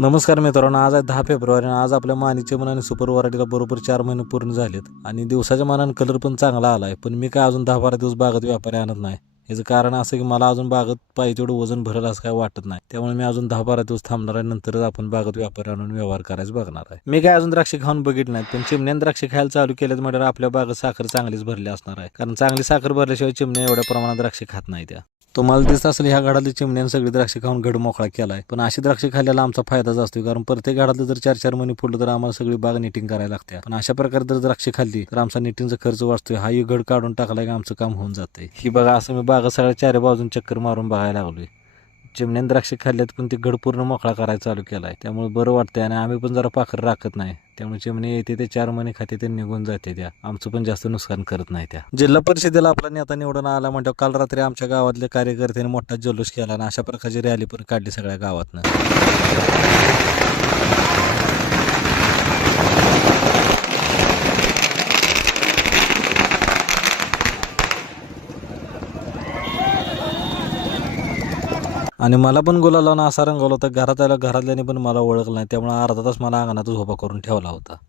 नमस्कार मित्रांनो, आज आहे 10 फेब्रुवारी आणि आज आपल्या मानीचे आणि सुपर वरायटीला बरोबर 4 महिने पूर्ण झालेत आणि दिवसाच्या मानाने कलर पण चांगला आलाय. पण मी काय अजून 10-12 दिवस बागत व्यापारी आणत नाही. याचं कारण असं की मला अजून बागत पाहिजे तेवढं वजन भरेल असं काय वाटत नाही. त्यामुळे मी अजून 10-12 दिवस थांबणार आहे, नंतरच आपण बागत व्यापारी आणून व्यवहार करायचं बघणार आहे. मी काय अजून द्राक्ष खाऊन बघितलं नाहीत, पण चिमण्याने द्राक्ष खायला चालू केल्यात म्हणजे आपल्या बागत साखर चांगलीच भरली असणार आहे. कारण चांगली साखर भरल्याशिवाय चिमण्या एवढ्या प्रमाणात द्राक्ष खात नाही त्या. तुम्हाला दिसत असेल ह्या घडातली चिमण्याने सगळी द्राक्ष खाऊन घड मोकळा केलाय, पण अशी द्राक्ष खाल्ल्याला आमचा फायदाच असतो. कारण प्रत्येक घडातलं जर 4-4 महिने फुटलं तर आम्हाला सगळी बाग निटिंग करायला लागते. पण अशा प्रकारे जर द्राक्ष खाल्ली तर आमचा निटिंगचा खर्च वाचतोय. हा घड काढून टाकलाय की आमचं काम होऊन जातंय. ही बघा, असं मी बागा सगळ्या 4 बाजून चक्कर मारून बघायला लागलोय. चिमण्याने द्राक्ष खाल्ल्यात, पण ती घड पूर्ण मोकळा करायला चालू केलाय. त्यामुळे बरं वाटतंय आणि आम्ही पण जरा पाखर राखत नाही. त्यामुळे चिमणी येते ते 4 महिने खाते ते निघून जाते. त्या आमचं पण जास्त नुकसान करत नाही. त्या जिल्हा परिषदेला आपला नेता निवडून आला म्हणतो, काल रात्री आमच्या गावातल्या कार्यकर्त्यांनी मोठा जल्लोष केला आणि अशा प्रकारची रॅली पण काढली सगळ्या गावातनं. आणि मला पण गुलाल लावून असा रंगवला होता, घरात आला घरातल्याने पण मला ओळखलं नाही. त्यामुळे अर्धा तास मला अंगणातच उभा करून ठेवला होता.